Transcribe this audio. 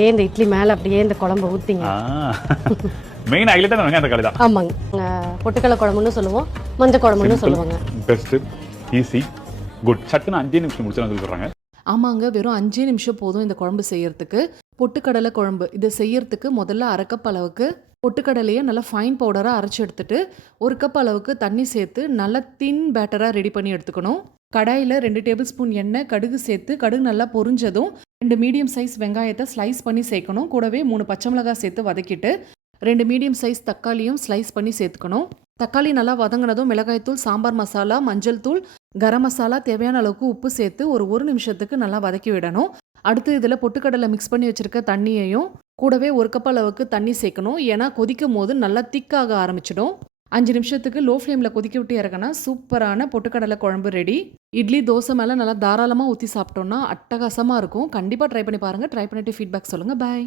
ஏன் இந்த இட்லி மேலே அப்படியே இந்த குழம்பு ஊற்றிங்க மெயின் ஹைலைட் அந்த வெங்காய தக்காளி தான். ஆமாங்க. பொட்டுக்கடலை குழம்புன்னு சொல்லுவோம். மஞ்சள் குழம்புன்னு சொல்லுவாங்க. பெஸ்ட் ஈஸி குட் சட்டுன்னு அஞ்சே நிமிஷம் முடிச்சு சொல்லி சொல்றாங்க. ஆமாங்க வெறும் அஞ்சே நிமிஷம் போதும் இந்த குழம்பு செய்யறதுக்கு. பொட்டுக்கடலை குழம்பு இதை செய்யறதுக்கு முதல்ல அரை கப் அளவுக்கு பொட்டுக்கடலையை நல்லா ஃபைன் பவுடராக அரைச்சி எடுத்துட்டு ஒரு கப் அளவுக்கு தண்ணி சேர்த்து நல்லா தின் பேட்டராக ரெடி பண்ணி எடுத்துக்கணும். கடாயில் ரெண்டு டேபிள் ஸ்பூன் எண்ணெய் கடுகு சேர்த்து கடுகு நல்லா பொரிஞ்சதும் ரெண்டு மீடியம் சைஸ் வெங்காயத்தை ஸ்லைஸ் பண்ணி சேர்க்கணும். கூடவே மூணு பச்சை மிளகாய் சேர்த்து வதக்கிட்டு ரெண்டு மீடியம் சைஸ் தக்காளியும் ஸ்லைஸ் பண்ணி சேர்த்துக்கணும். தக்காளி நல்லா வதங்கினதும் மிளகாய்த்தூள் சாம்பார் மசாலா மஞ்சள் தூள் கரம் மசாலா தேவையான அளவுக்கு உப்பு சேர்த்து ஒரு ஒரு நிமிஷத்துக்கு நல்லா வதக்கி விடணும். அடுத்து இதில் பொட்டுக்கடலை மிக்ஸ் பண்ணி வச்சுருக்க தண்ணியையும் கூடவே ஒரு கப் அளவுக்கு தண்ணி சேர்க்கணும். ஏன்னா கொதிக்கும் போது நல்லா திக்காக ஆரம்பிச்சிடும். அஞ்சு நிமிஷத்துக்கு லோ ஃப்ளேமில் கொதிக்க விட்டு இறக்கினா சூப்பரான பொட்டுக்கடலை குழம்பு ரெடி இட்லி தோசை மேலே நல்லா தாராளமாக ஊற்றி சாப்பிட்டோன்னா அட்டகாசமாக இருக்கும். கண்டிப்பாக ட்ரை பண்ணி பாருங்கள் ட்ரை பண்ணிட்டு ஃபீட்பேக் சொல்லுங்கள் பாய்